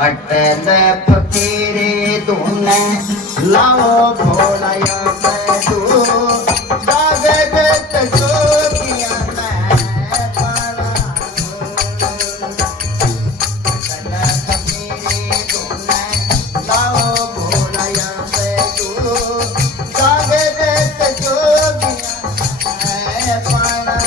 अटल फकीरे तूने लाओ भोलाया तू कागज जोगिया मैं पाना अटल फकीरे तूने लाओ भोलाया तू कागज जोगिया मैं पाना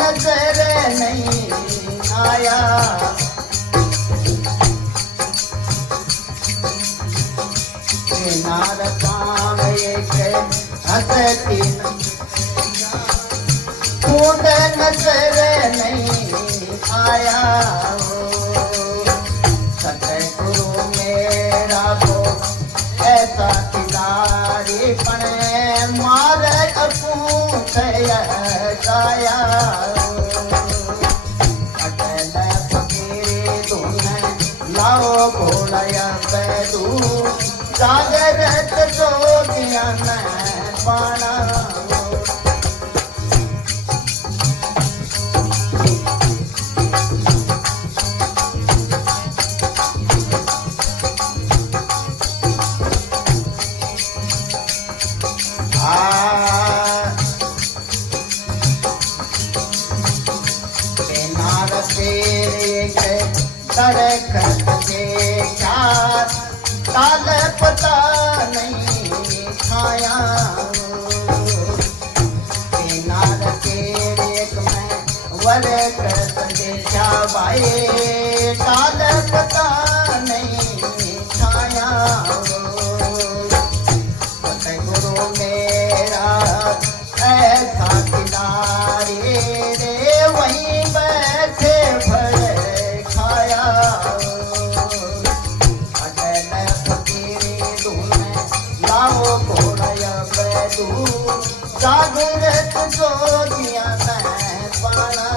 नजर नहीं आया नार पाव एक हंसती खून नजर नहीं आया सतगुरु मेरा को ऐसा खिलाड़ी पने मार अपूत गाया अटल फकीरे तूने लाओ भोलाया बैदू जागरत जोगिया मैं पाना काल पता नहीं खाया नार के एक में वर कर देखा भाई काल पता नहीं खाया सतगुरु मेरा ऐसा किनारे रे वहीं बैठे भरे खाया जागृत जोगिया मैं पाना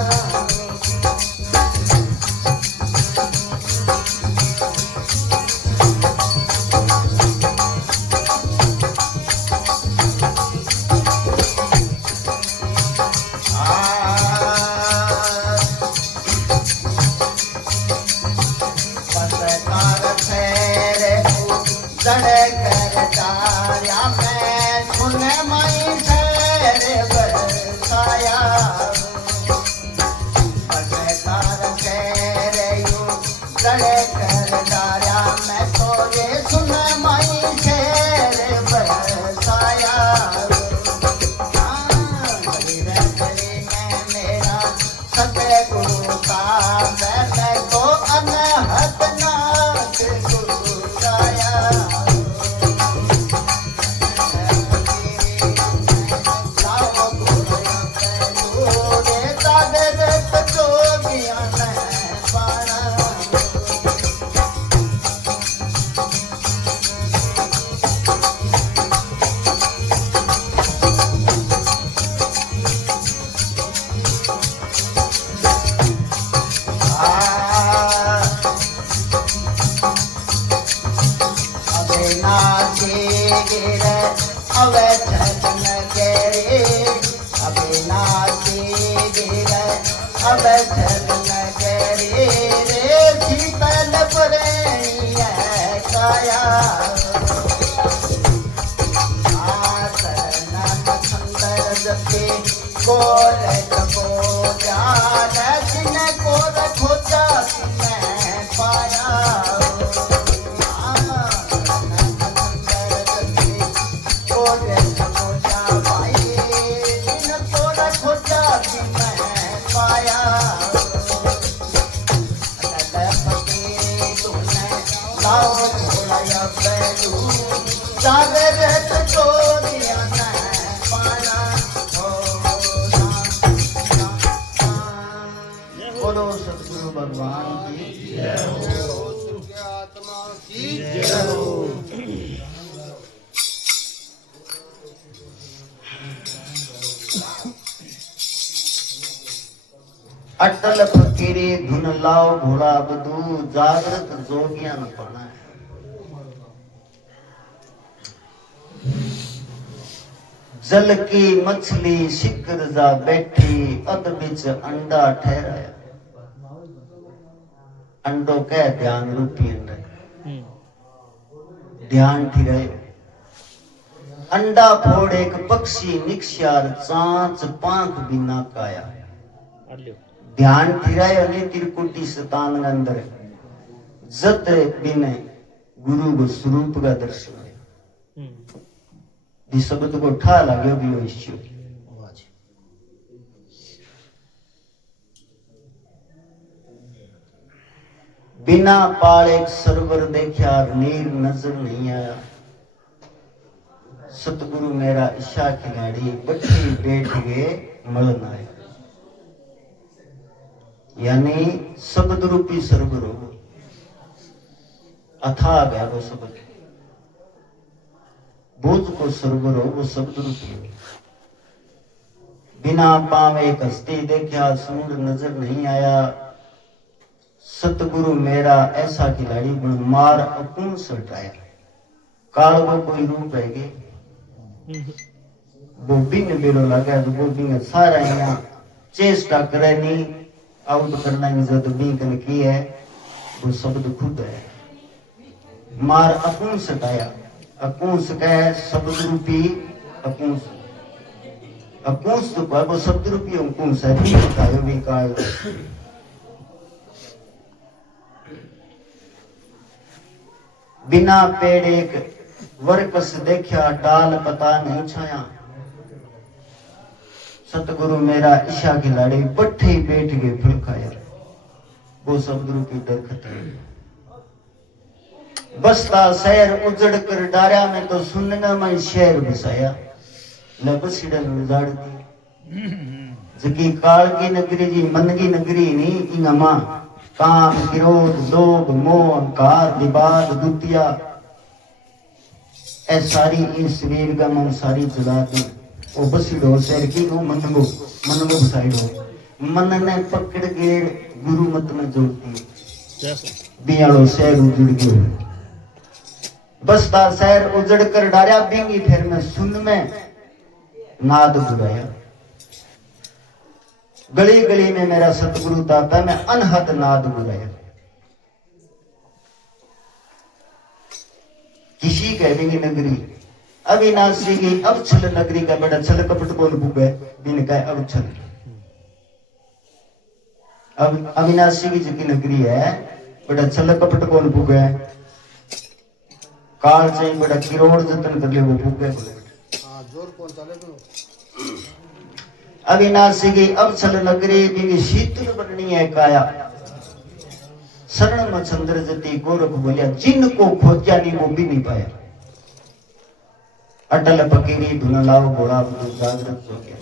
बैठल नगरी रे शीतल परे काया आसनन सुंदर जपे कोल तपो जान जिन को खोजा मैं पाया बोलो सतगुरु भगवान की जय हो, आत्मा की जय हो। अटल फकीरी धुन लाओ घोड़ा बदू जागृत जोगियां न पाना है। जल की मछली शिकर जा बैठी अध बिच अंडा ठहराया। अंडो कह ध्यान रूपी अंडा ध्यान ठिराए। अंडा फोड़ एक पक्षी निक्षार चांच पांख बिना काया। ध्यान ठिराए ने त्रिकुटी शतान के अंदर जत बिन गुरु को स्वरूप का दर्शन है। शब्द को ठा लाग्यो भी हो बिना पाले सरवर देखा नीर नजर नहीं आया। सतगुरु मेरा ईशा खिलाड़ी बच्ची बैठ गए मलन आया। यानी शब्द रूपी सरवर हो अथा गया वो शब्द बोझ को सरवर हो वो शब्द रूपी हो। बिना पावे कस्ती देखा समुद्र नजर नहीं आया। सतगुरु मेरा ऐसा खिलाड़ी बन मार अपूर्ण सटाया। काल को कोई रूप है वो बिन बेलो लगा तो वो बिन सारा यहाँ चेष्टा करे नहीं आउट करना जब बिन की है वो शब्द खुद है। मार अपूर्ण सटाया। अपूंस कह शब्द रूपी अपूंस अपूंस तो वो शब्द रूपी अपूंस है भी बतायो भी काल। बिना पेड़ एक वर्कस देखा डाल पता नहीं छाया। सतगुरु मेरा ईशा खिलाड़ी बट्ठे ही बैठ गए फल खाया। वो शब्द रूपी दरखत है। बसता शहर उजड़ कर डारा में तो सुनना मैं शहर बसाया। लबसीडन उजाड़ दी जकी काल की नगरी जी मन की नगरी नहीं इनमा काम क्रोध लोभ मोह अहंकार विवाद दुतिया ए सारी इस शरीर का मन सारी जला दी। ओ बसीडो शहर की नो मनगो साइड हो मन ने पकड़ के गुरु मत में जोड़ती बियालो शहर उजड़ गयो। बसता शहर उजड़ कर डारा बिंगी फिर में सुन में नाद बुलाया। गली गली में मेरा सतगुरु दाता मैं अनहद नाद बुलाया। किसी कह देंगे नगरी अविनाशी की अवछल नगरी का बड़ा छल कपट कौन भूगे बिन का अवछल। अब अविनाशी की जो नगरी है बड़ा छल कपट कौन भूगे काल से बड़ा किरोड़ जतन कर ले वो भूगे जोर कौन चले। अविनाशी की अवछल नगरी बिन शीतल बननी है काया। शरण में चंद्र जति गोरख बोलिया जिनको खोजा नहीं वो भी नहीं पाया। अटल फकीरी धुन लाओ घोड़ा जागृत हो गया।